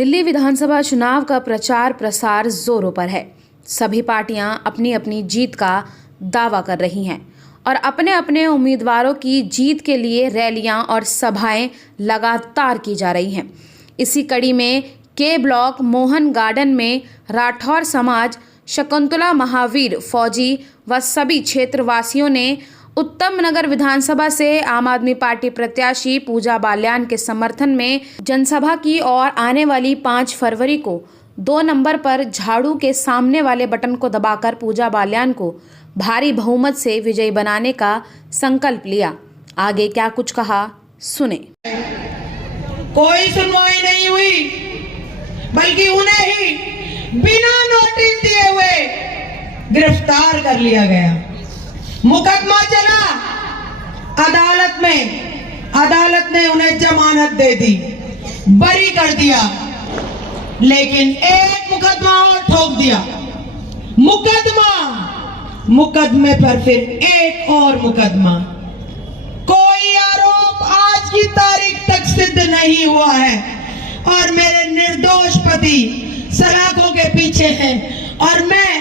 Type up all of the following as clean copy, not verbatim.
दिल्ली विधानसभा चुनाव का प्रचार प्रसार जोरों पर है। सभी पार्टियां अपनी अपनी जीत का दावा कर रही हैं और अपने अपने उम्मीदवारों की जीत के लिए रैलियां और सभाएं लगातार की जा रही हैं। इसी कड़ी में के ब्लॉक मोहन गार्डन में राठौर समाज, शकुंतला महावीर फौजी व सभी क्षेत्रवासियों ने उत्तम नगर विधानसभा से आम आदमी पार्टी प्रत्याशी पूजा बाल्यान के समर्थन में जनसभा की और आने वाली 5 फरवरी को 2 नंबर पर झाड़ू के सामने वाले बटन को दबाकर पूजा बाल्यान को भारी बहुमत से विजयी बनाने का संकल्प लिया। आगे क्या कुछ कहा, सुने। कोई सुनवाई नहीं हुई, बल्कि उन्हें ही बिना नोटिस दिए हुए गिरफ्तार कर लिया गया। मुकदमा चला अदालत में, अदालत ने उन्हें जमानत दे दी, बरी कर दिया, लेकिन एक मुकदमा और ठोक दिया। मुकदमे पर फिर एक और मुकदमा। कोई आरोप आज की तारीख तक सिद्ध नहीं हुआ है और मेरे निर्दोष पति सलाखों के पीछे हैं और मैं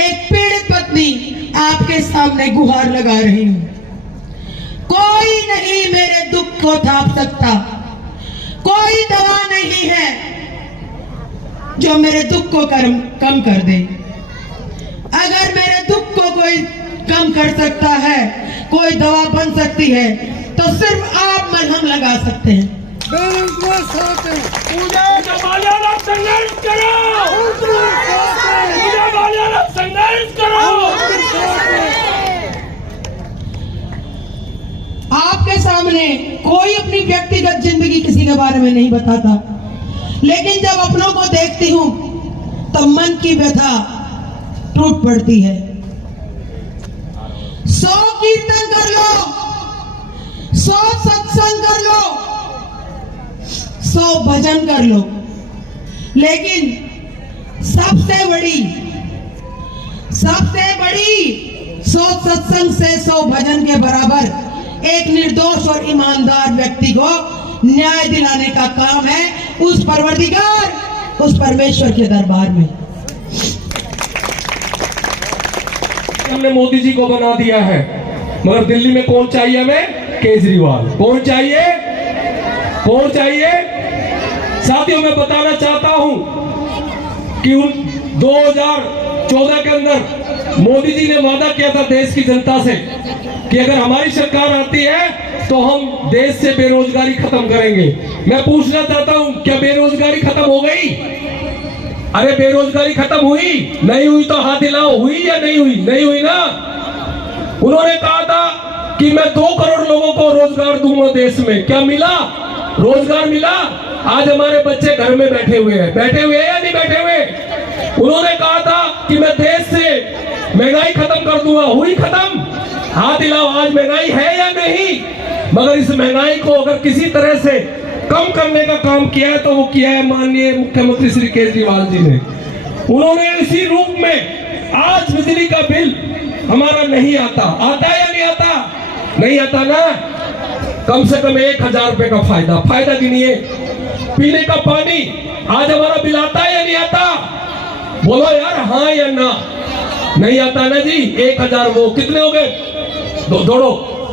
एक पीड़ित पत्नी आपके सामने गुहार लगा रही हूं। कोई नहीं मेरे दुख को थाप सकता, कोई दवा नहीं है जो मेरे दुख को कम कर दे। अगर मेरे दुख को कोई कम कर सकता है, कोई दवा बन सकती है, तो सिर्फ आप मलहम लगा सकते हैं। आपके सामने कोई अपनी व्यक्तिगत जिंदगी किसी के बारे में नहीं बताता, लेकिन जब अपनों को देखती हूं तब मन की व्यथा टूट पड़ती है। 100 कीर्तन कर लो, 100 सत्संग कर लो, 100 भजन कर लो, लेकिन सबसे बड़ी 100 सत्संग से 100 भजन के बराबर एक निर्दोष और ईमानदार व्यक्ति को न्याय दिलाने का काम है उस परवरदिगार, उस परमेश्वर के दरबार में। हमने मोदी जी को बना दिया है, मगर दिल्ली में कौन चाहिए हमें? केजरीवाल। कौन चाहिए? कौन चाहिए? साथियों, मैं बताना चाहता हूं कि 2014 के अंदर मोदी जी ने वादा किया था देश की जनता से कि अगर हमारी सरकार आती है तो हम देश से बेरोजगारी खत्म करेंगे। मैं पूछना चाहता हूं, क्या बेरोजगारी खत्म हो गई? अरे बेरोजगारी खत्म हुई? नहीं हुई तो हाथ हिलाओ। हुई या नहीं हुई? नहीं हुई ना। उन्होंने कहा था कि मैं 2 करोड़ लोगों को रोजगार दूंगा देश में। क्या मिला? रोजगार मिला? आज हमारे बच्चे घर में बैठे हुए हैं या नहीं बैठे हुए? उन्होंने कहा था कि मैं देश से महंगाई खत्म कर दूंगा। हुई खत्म? हाथ हिलाओ। आज महंगाई है या नहीं? मगर इस महंगाई को अगर किसी तरह से कम करने का काम किया है तो वो किया है माननीय मुख्यमंत्री श्री केजरीवाल जी ने। उन्होंने इसी रूप में आज बिजली का बिल हमारा नहीं आता। आता या नहीं आता? नहीं आता ना। कम से कम 1000 रुपए का फायदा गिनिए। पीने का पानी आज हमारा बिल आता है या नहीं आता? बोलो यार, हाँ या ना? नहीं आता ना जी। 1000 वो कितने हो गए? दौड़ो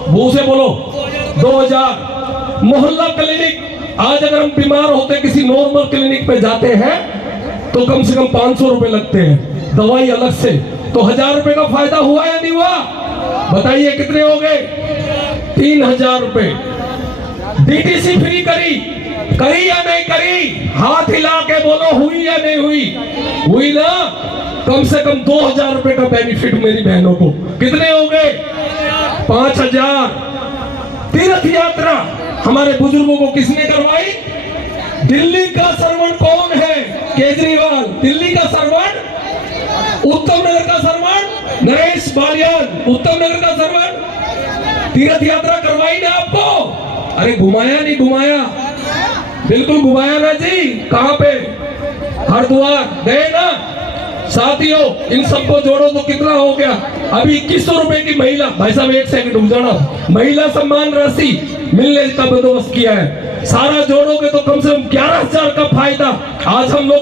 मुंह से बोलो। 2000। मोहल्ला क्लिनिक, आज अगर हम बीमार होते किसी नॉर्मल क्लिनिक पे जाते हैं तो कम से कम 500 रुपए लगते हैं, दवाई अलग से। तो 1000 रुपए का फायदा हुआ या नहीं हुआ? बताइए कितने हो गए? 3000 रुपए। डीटीसी फ्री करी या नहीं करी? हाथ हिला के बोलो, हुई या नहीं हुई? हुई ना। कम से कम 2000 रुपए का बेनिफिट मेरी बहनों को। कितने हो गए? 5000। तीर्थ यात्रा हमारे बुजुर्गों को किसने करवाई? दिल्ली का सर्वण कौन है? केजरीवाल। दिल्ली का सर्वण, उत्तम नगर का सर्वण नरेश बालियान। उत्तम नगर का सर्वण। तीर्थ यात्रा करवाई ना आपको? अरे घुमाया नहीं घुमाया? बिल्कुल घुमाया ना जी। कहां पे? हरिद्वार गए ना। साथियों, इन सबको जोड़ो तो कितना हो गया? अभी 2100 रुपए की महिला, भाई साहब 1 सेकंड रुक जाना, महिला सम्मान राशि मिलने का बंदोबस्त किया है। सारा जोड़ोगे तो कम से कम 11,000 का फायदा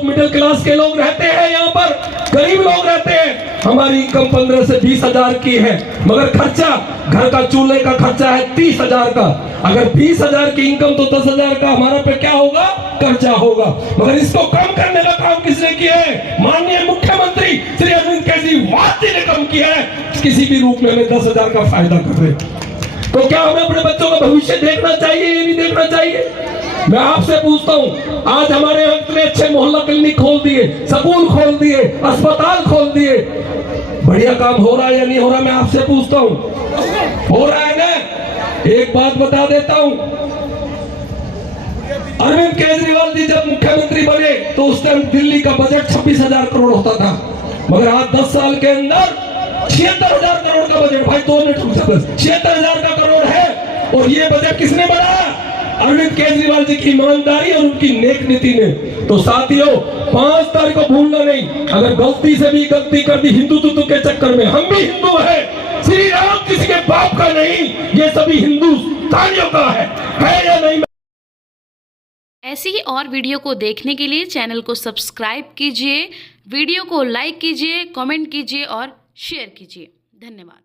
लोग मिडिल क्लास के लोग रहते हैं, यहाँ पर गरीब लोग रहते हैं। हमारी इनकम 15 से 20 हजार की है, मगर खर्चा घर का चूल्हे का खर्चा है 30 हजार का। अगर 20 हजार की इनकम तो 10 हजार का हमारा पे क्या होगा, कर्जा होगा। मगर इसको कम करने का काम किसने किया है? माननीय मुख्यमंत्री श्री अरविंद केजरीवाल जी ने कम किया है। किसी भी रूप में हमें 10 हजार का फायदा कर रहे हैं। तो क्या हमें अपने बच्चों का भविष्य देखना चाहिए या नहीं देखना चाहिए? मैं आपसे पूछता हूं, आज हमारे यहाँ इतने अच्छे मोहल्ला क्लिनिक खोल दिए, स्कूल खोल दिए, अस्पताल खोल दिए, बढ़िया काम हो रहा है या नहीं हो रहा? मैं आपसे पूछता हूं, हो रहा है ना? एक बात बता देता हूं, अरविंद केजरीवाल जी जब मुख्यमंत्री बने तो उस टाइम दिल्ली का बजट 26,000 करोड़ होता था, मगर आज 10 साल के अंदर 76,000 करोड़ का बजट, भाई 2 मिनट रुक जाओ, 76,000 का करोड़ है। और ये बजट किसने बनाया? अरविंद केजरीवाल जी की ईमानदारी और उनकी नेक नीति ने। तो साथियों, 5 तारीख को भूलना नहीं, अगर गलती से भी गलती कर दी हिंदुत्व के चक्कर में, हम भी हिंदू हैं, श्री राम किसी के बाप का नहीं, ये सभी हिंदुस्तानियों का है या नहीं? ऐसी ही और वीडियो को देखने के लिए चैनल को सब्सक्राइब कीजिए, वीडियो को लाइक कीजिए, कमेंट कीजिए और शेयर कीजिए। धन्यवाद।